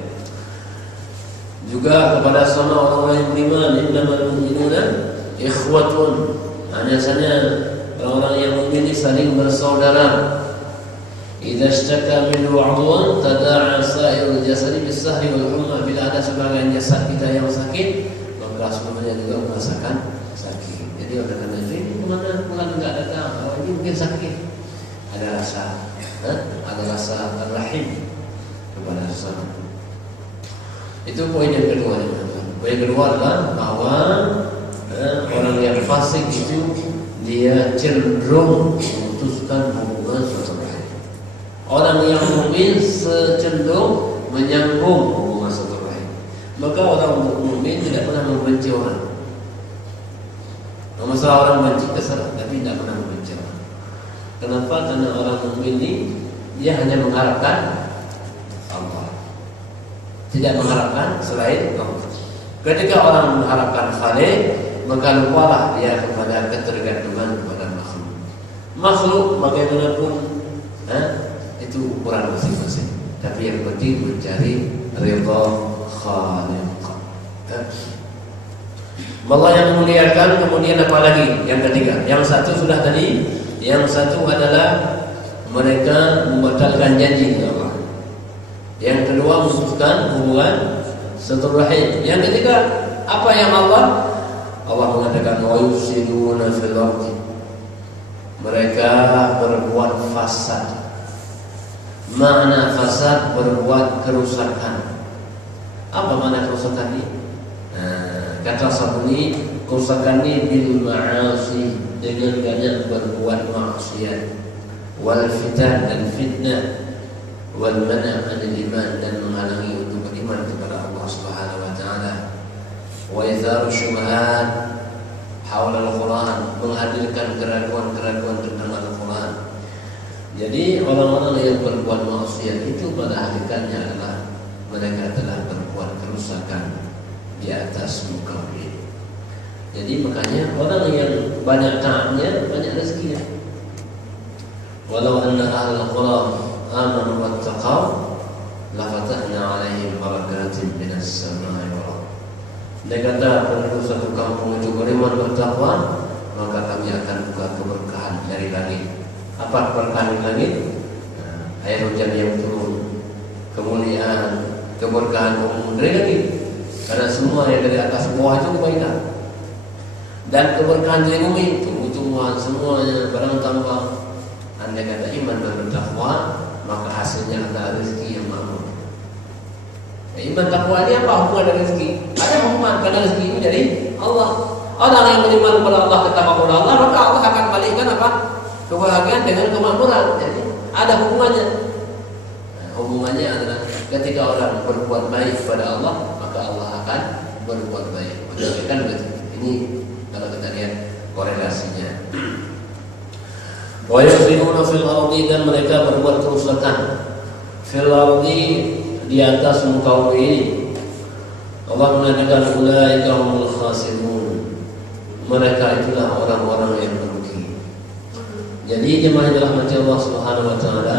Juga kepada sama orang-orang yang beriman, innamal mu'minuna ikhwatun. Hanya saja orang-orang yang mukmin saling bersaudara. Idza ishtaka minhu 'udwan tada'a sa'irul jasadi bis-sahri wal humma. Bila ada sebagian jasad kita yang sakit, maka semuanya juga merasakan sakit. Jadi oleh karena itu kemana pulang tidak datang, ini mungkin sakit. Ada rasa rahim kepada sesama. Itu poin yang kedua. Poin yang kedua adalah bahwa orang yang fasik itu dia cenderung memutuskan hubungan silaturahim. Orang yang mukmin cenderung menyambung hubungan silaturahim. Maka orang mukmin tidak pernah membenci orang. Masalah orang benci terserah, tapi tidak pernah membenci orang. Kenapa? Karena orang mukmin ini dia hanya mengharapkan Allah, tidak mengharapkan selain Allah. Ketika orang mengharapkan khalik, maka lupalah dia kepada ketergantungan kepada makhluk. Makhluk bagaimanapun itu ukuran masing-masing. Tapi yang penting mencari ridha khaliq. Allah yang memuliakan, kemudian apa lagi? Yang ketiga, yang satu sudah tadi, yang satu adalah mereka membatalkan janji dengan Allah. Yang kedua memutuskan hubungan silaturahim. Yang ketiga, apa yang Allah mengatakan wa yufsiduna fil ardi. Mereka berbuat fasad. Makna fasad berbuat kerusakan. Apa makna kerusakan ini? Kata Sabuni, kerusakan ini bil ma'asi, dengan banyak berbuat maksiat, wal fitan dan fitnah, wal mana' anil iman dan menghalangi untuk beriman kepada Allah Subhanahu wa taala, wa itharu syubhat haula al-Quran, menghadirkan keraguan-keraguan tentang Al-Quran. Jadi orang-orang yang berbuat maksiat itu pada hakikatnya adalah mereka telah berbuat kerusakan di atas muka bumi. Jadi makanya orang yang banyak taatnya banyak rezekinya. Walau anna ahlal qura amanu wattaqaw la fatahna 'alaihim barakatin minas samai wal ardh. Dia kata penduduk satu kampung itu beriman bertakwa, maka kami akan buka keberkahan dari langit. Apa keberkahan dari langit? Air hujan yang turun, kemuliaan, keberkahan umum dari langit. Karena semua yang dari atas bawah itu kebaikan. Dan keberkahan dari bumi, tumbuh-tumbuhan semuanya barang tambang. Andai kata iman dan bertakwa, maka hasilnya adalah rezeki yang makmur. Iman takwa ini apa hubungan dengan rezeki? Ada hubungan, karena rezeki itu dari Allah. Orang yang beriman kepada Allah, ketakwa kepada Allah, maka Allah akan balikkan apa? Kebahagiaan dengan kemakmuran. Jadi ada hubungannya. Hubungannya adalah ketika orang berbuat baik kepada Allah, maka Allah akan berbuat baik. Kan begitu. Ini kalau kita lihat korelasinya. Wa yufsiduna fil ardi, dan mereka berbuat kerusakan fil ardi, di atas muka bumi ini. Allah mengatakan ulaika humul khasirun, mereka itulah orang-orang yang merugi. Jadi jemaah yang dirahmati Allah Subhanahu wa taala,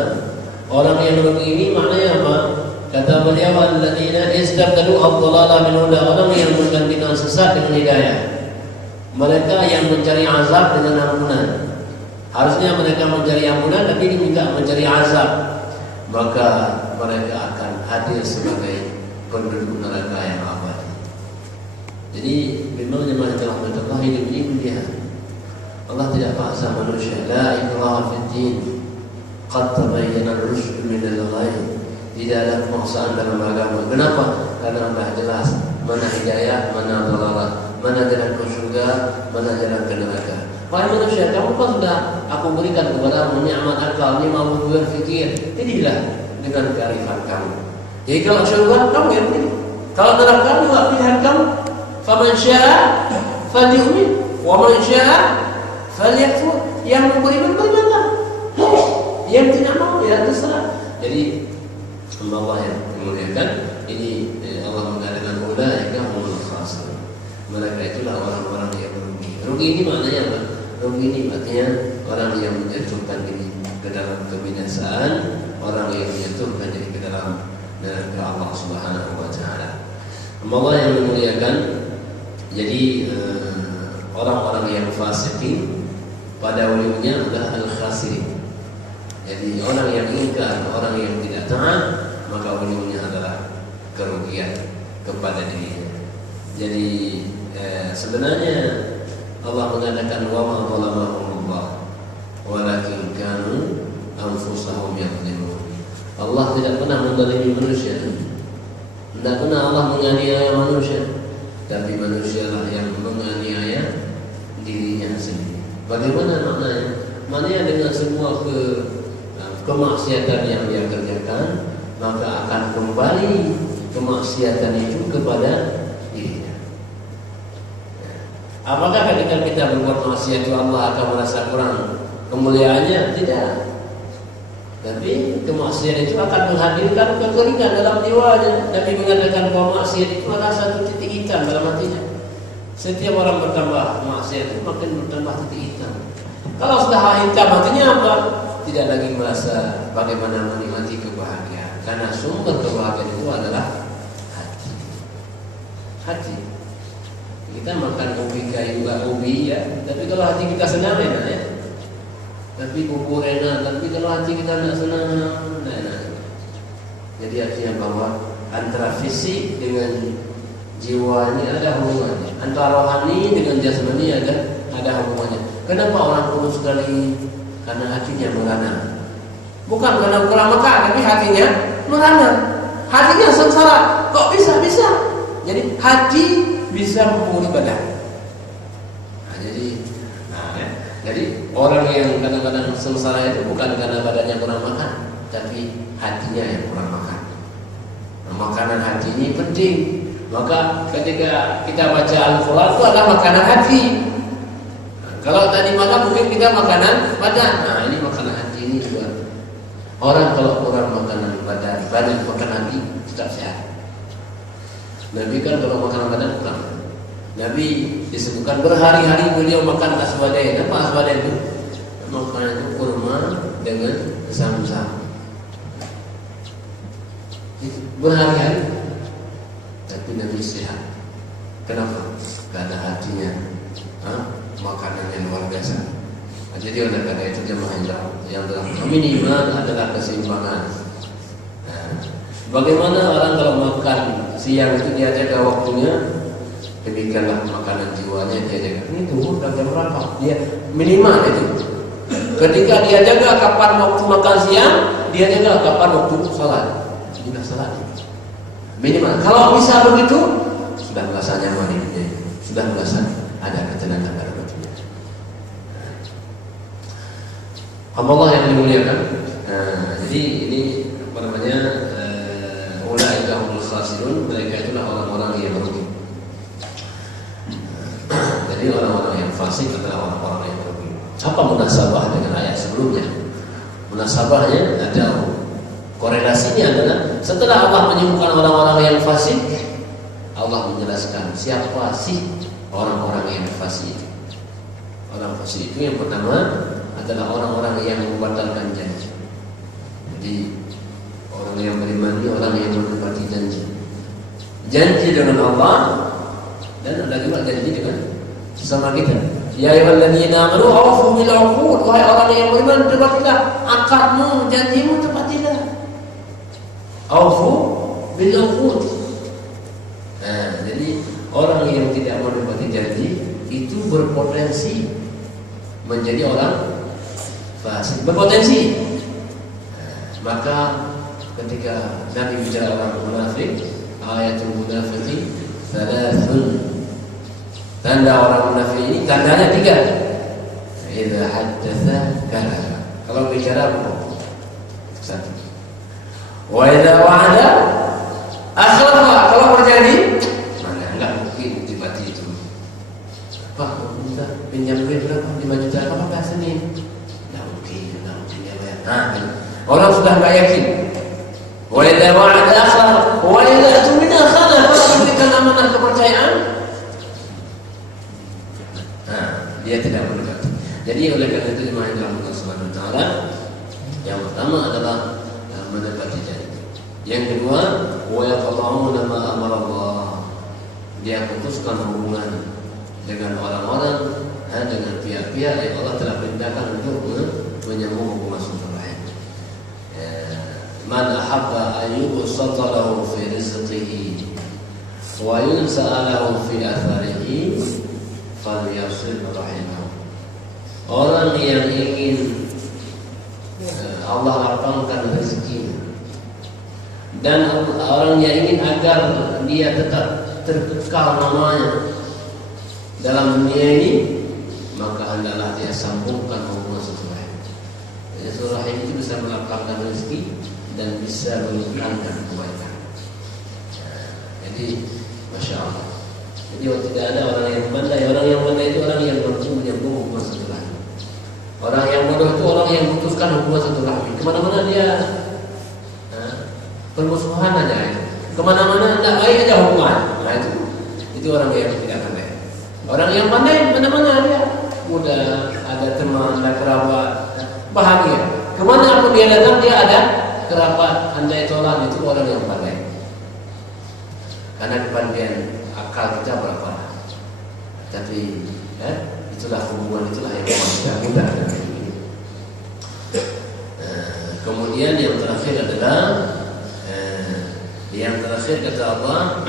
orang yang merugi ini maknanya apa? Kata beliau, alladzina istabdalu ad-dhalala min huda, orang yang menggantikan sesat dengan hidayah. Mereka yang mencari azab dengan ampunan. Harusnya mereka mencari ampunan, tapi diminta mencari azab. Maka mereka akan hadir sebagai penduduk neraka yang abadi. Jadi memang jemaah Allah hidup ini pilihan. Allah tidak paksa manusia. La ikraha fid din, qad tabayyana ar-rusyd min al-ghayy. Tidak ada pemaksaan dalam agama. Kenapa? Karena sudah jelas mana hidayah, mana dhalalah, mana jalan ke surga, mana jalan ke neraka. Wahai manusia, kamu kan sudah aku berikan kepadamu nikmat akal, nikmat berfikir. Pilihlah dengan kearifan kamu. Jadi kalau surga kamu yang pilih, kalau neraka juga pilihan kamu. Faman syaa falyu'min wa man syaa falyakfur. Yang mau beriman berimanlah, yang tidak mau ya terserah. Jadi Allah yang memuliakan ini, Allah mengatakan ulaika humul khasirun, mereka itulah orang-orang yang merugi. Rugi ini maknanya apa? Rugi ini artinya orang yang menjatuhkan diri ke dalam kebinasaan, orang yang menjatuhkan diri ke dalam neraka Allah Subhanahu wa taala. Allah yang memuliakan. Jadi orang-orang yang fasikin pada ujungnya adalah al-khasirin. Jadi orang yang ingkar, orang yang tidak taat, maka ujungnya adalah kerugian kepada dirinya. Jadi sebenarnya Allah mengatakan wa ma zalamahumullah walakin kanu anfusahum yadhlimun. Allah tidak pernah menzalimi manusia. Tidak pernah Allah menganiaya manusia, tapi manusialah yang menganiaya dirinya sendiri. Bagaimana maknanya? Maknanya dengan semua kemaksiatan yang dia kerjakan, maka akan kembali kemaksiatan itu kepada dirinya. Apakah ketika kita berbuat maksiat itu Allah akan merasa kurang kemuliaannya? Tidak. Tapi kemaksiatan itu akan menghadirkan kekeringan dalam jiwanya. Nabi mengatakan bahwa maksiat itu adalah satu titik hitam dalam hatinya. Setiap orang bertambah maksiat itu makin bertambah titik hitam. Kalau sudah hitam hatinya apa? Tidak lagi merasa bagaimana menikmati kebahagiaan. Karena sumber kebahagiaan itu adalah hati. Hati. Kita makan ubi kayu ubi ya, tapi kalau hati kita senang enak ya. Tapi bubur enak, tapi kalau hati kita tidak senang, tidak enak. Jadi artinya bahwa antara fisik dengan jiwa ini ada hubungannya, antara rohani dengan jasmani ada hubungannya. Kenapa orang kurus sekali? Karena hatinya merana. Bukan karena kurang makan, tapi hatinya merana. Hatinya sengsara. Kok bisa? Jadi hati bisa mempengaruhi badan. Jadi orang yang kadang-kadang sengsara itu bukan karena badannya kurang makan, tapi hatinya yang kurang makan. Makanan hati ini penting. Maka ketika kita baca Al-Quran itu adalah makanan hati. Kalau tadi makan mungkin kita makanan badan. Nah ini makanan hati ini juga. Orang kalau kurang makanan badan makan hati tidak sehat. Nabi kan kalau makanan badan kurang. Nabi disebutkan berhari-hari beliau makan aswadain. Apa aswadain itu? Makanan itu kurma dengan zam-zam. Berhari-hari. Tapi Nabi sehat. Kenapa? Karena hatinya makanannya luar biasa. Jadi oleh karena itu jemaah yang dalam minimal adalah keseimbangan. Bagaimana orang kalau makan siang itu dia jaga waktunya? Demikianlah makanan jiwanya dia jaga. Ini tuh jam berapa? Dia minimal itu. Ketika dia jaga kapan waktu makan siang, dia jaga kapan waktu sholat. Juga sholat. Minimal. Kalau bisa begitu, sudah merasa nyaman hidupnya. Sudah merasa ada ketenangan dalam hatinya. Allah yang dimuliakan. Jadi ini apa namanya? Ulaika humul khasirun. Mereka itulah orang-orang yang merugi. Jadi orang-orang yang fasik adalah orang-orang yang merugi. Apa munasabah dengan ayat sebelumnya? Munasabahnya ada korelasinya adalah setelah Allah menyebutkan orang-orang yang fasik, Allah menjelaskan siapa sih orang-orang yang fasik. Orang fasik itu yang pertama adalah orang-orang yang membatalkan janji. Jadi orang yang beriman ini orang yang menepati janji. Janji dengan Allah dan ada juga janji dengan sama kita. Ya ayyuhalladzina amanu awfu bil 'uqud. Wahai orang yang beriman, tepatilah akadmu, janjimu tepatilah. Awfu bil 'uqud. Jadi orang yang tidak menepati janji itu berpotensi menjadi orang fasik. Berpotensi. Maka ketika Nabi bicara orang munafik, ayatul munafiqi thalathun. Tanda orang munafik ini tandanya 3. Idza haddatsa kadzaba. Kalau bicara bohong. 1. Wa idza wa'ada akhlafa. Kalau berjanji mana enggak mungkin seperti itu. Pak, minta pinjam duit berapa? 5 juta. Apa bahasa ini? Enggak mungkin ya, Pak. Nah, orang sudah enggak yakin. Wa idza wa'ada akhlafa. Wa idza tumina khana. Kalau diberikan amanah kepercayaan, dia tidak menepati. Jadi oleh karena itu jemaah yang Allah Subhanahu wa taala, yang pertama adalah menepati janji. Yang kedua, wa yaqta'una ma amara Allah. Dia putuskan hubungan dengan orang-orang dengan pihak-pihak yang Allah telah perintahkan untuk menyambung hubungan silaturahim. Man ahabba an yubsata lahu fi rizqihi wa yunsa'a lahu fi atharihi falyasil rahimahu. Orang yang ingin Allah lapangkan rezekinya dan orang yang ingin agar dia tetap terkekal namanya dalam dunia ini, maka hendaklah dia sambungkan hubungan silaturahim. Silaturahim itu bisa melapangkan rezeki dan bisa meningkatkan kebaikan. Jadi, masya Allah. Jadi tidak ada orang yang pandai. Orang yang pandai itu orang yang mampu menyambung hubungan silaturahim. Orang yang bodoh itu orang yang memutuskan hubungan silaturahmi. Kemana-mana dia permusuhan aja. Kemana-mana tidak baik aja hubungan. Nah itu orang yang tidak pandai. Orang yang pandai mana-mana dia mudah, ada teman, ada kerabat, bahagia. Kemana pun dia datang dia ada kerabat, andai tolak, itu orang yang pandai. Karena kepandaian akal kita berapa? Tapi itulah hubungan, itulah yang tidak mudah. Kemudian yang terakhir adalah kata Allah,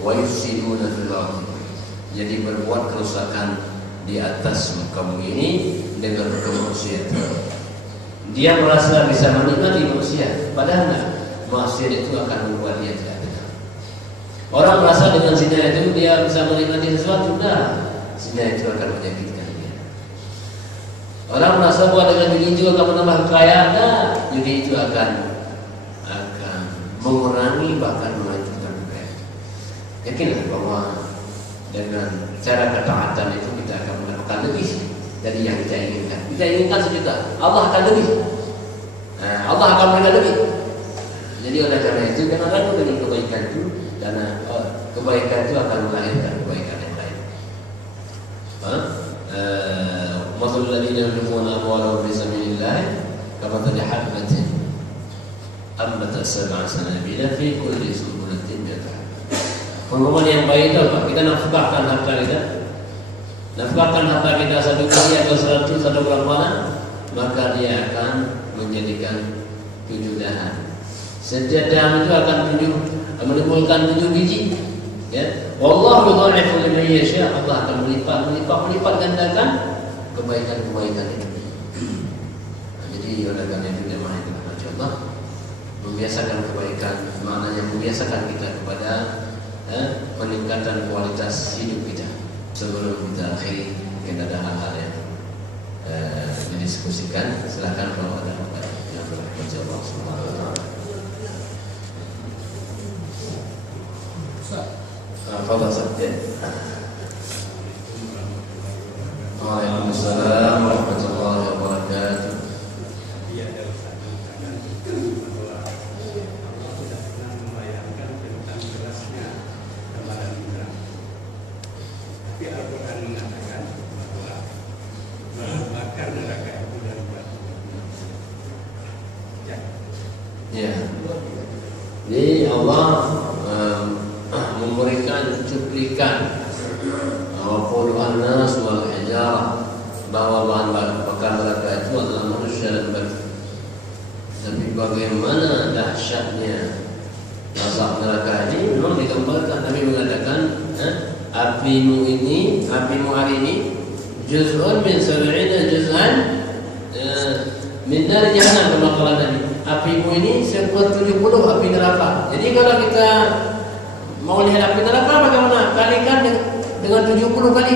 wa yufsiduna fil ardh. Jadi berbuat kerusakan di atas muka bumi ini dengan kemaksiatan. Dia merasa bisa menikmati maksiat, padahal maksiat itu akan membuat dia tidak tenang. Orang merasa dengan zina itu dia bisa menikmati sesuatu, zina itu akan menyakitkan dia. Orang merasa bahwa dengan judi itu akan menambah kekayaan, judi itu akan mengurangi bahkan menghancurkan kekayaan. Yakinlah bahwa dengan cara ketaatan itu kita akan mendapatkan lebih dari yang kita inginkan. Kita inginkan sejuta, Allah akan lebih. Allah akan memberikan lebih. Jadi oleh karena itu jangan ragu dengan kebaikan itu, karena kebaikan itu akan melahirkan kebaikan yang lain. Masalul ladzina yunfiquna amwalahum fi sabilillah kamathali habbatin ambatat sab'a sanabila fi kulli sunbulatin mi'atu habbah. Pengumuman yang baik itu apa? Kita nafkahkan harta kita. Nafkahkan harta kita 1 kali atau 100 atau berapa, maka dia akan menjadikan 7 dahan. Setiap dahan itu akan menimbulkan 7 biji. Ya, wallahu yudha'ifu liman yasha. Allah akan melipat gandakan kebaikan-kebaikan itu. Jadi oleh karena itu jemaah yang dirahmati Allah, membiasakan kebaikan, maknanya membiasakan kita kepada peningkatan kualitas hidup kita. Sebelum kita akhiri, kita ada hal-hal yang didiskusikan. Silakan kalau ada yang berkata Allah Subhanahu wa taala. Fadhil Sabti. Waalaikumsalam warahmatullahi wabarakatuh. Ya, jadi Allah memberikan cuplikan waquluhan nas wal hijarah, bahwa bahan bakar mereka itu adalah manusia dan batu. Tapi bagaimana dahsyatnya azab neraka ini memang digambarkan. Nabi mengatakan, apimu hari ini juz'un min 70 juz'an min nar jahannam, kama qala Nabi. Apimu ini seperti 70 api neraka. Jadi kalau kita mau lihat api neraka bagaimana? Kalikan dengan 70 kali.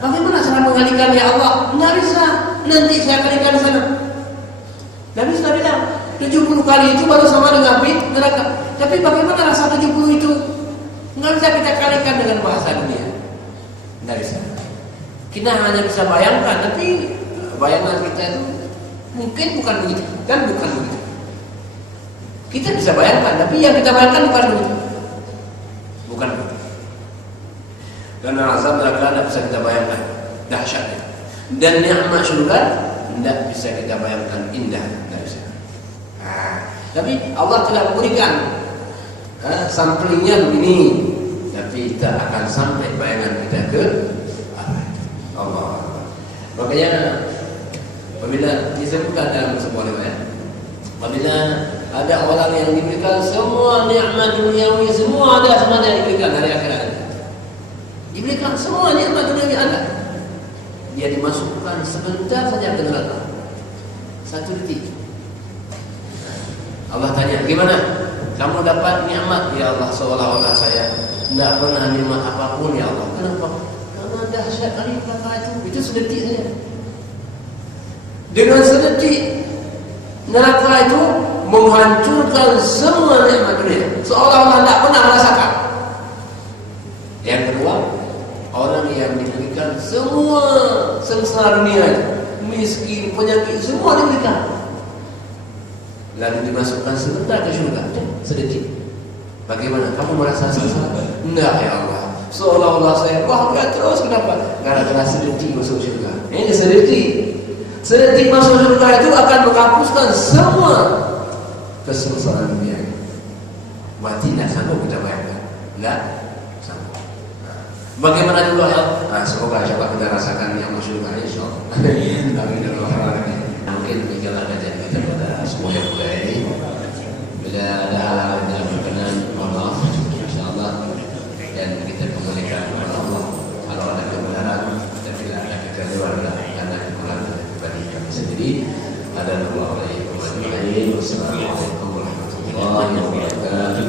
Bagaimana cara mengalikan ya Allah? Nggak bisa. Nanti saya kalikan sana. Nggak bisa bilang 70 kali itu baru sama dengan api neraka. Tapi bagaimana rasa 70 itu? Nggak bisa kita kalikan dengan bahasa dunia. Nggak bisa. Kita hanya bisa bayangkan, tapi bayangan kita itu mungkin bukan begitu, dan bukan begitu. Kita bisa bayangkan, tapi yang kita bayangkan bukan begitu. Bukan begitu. Karena azab neraka tidak bisa kita bayangkan dahsyatnya. Dan nikmat surga tidak bisa kita bayangkan indah, tidak bisa. Tapi Allah telah memberikan samplingnya begini, tapi tak akan sampai bayangan kita ke Allah. Makanya apabila disebutkan dalam sebuah riwayat, apabila ada orang yang diberikan semua nikmat duniawi, semua ada semuanya diberikan dari akhirat, diberikan semua nikmat duniawi ada, dia dimasukkan sebentar saja ke neraka, 1 detik. Allah tanya, gimana kamu dapat nikmat? Ya Allah, seolah-olah saya tidak pernah nikmat apapun ya Allah. Kenapa? Karena dahsyat kali neraka itu sedetik saja. Dengan sedetik neraka itu menghancurkan semua nikmat dunia, seolah-olah tidak pernah merasakan. Yang kedua, orang yang diberikan semua sengsara dunia itu, miskin, penyakit, semua diberikan. Lalu dimasukkan sebentar ke syurga, sedikit. Bagaimana? Kamu merasa sengsara? Enggak ya Allah. Seolah-olah saya bahagia terus. Kenapa? Gara-gara sedetik masuk syurga. Ini sedetik. Sedetik masuk syurga itu akan menghapuskan semua kesengsaraan dunia. Mati tidak sanggup kita bayangkan. Tidak sanggup. Bagaimana juga ya? Semoga coba kita rasakan yang masuk syurga, insyaAllah. Amin. Mungkin demikianlah kajian kita pada semua yang mulai. Bila ada hal-hal yang tidak berkenan, mohon maaf, insyaAllah. Dan kita kembalikan kepada Allah. Kalau ada kebenaran, dan bila ada kekeliruan, karena kekurangan pribadi kami sendiri. Wassalamualaikum warahmatullahi wabarakatuh.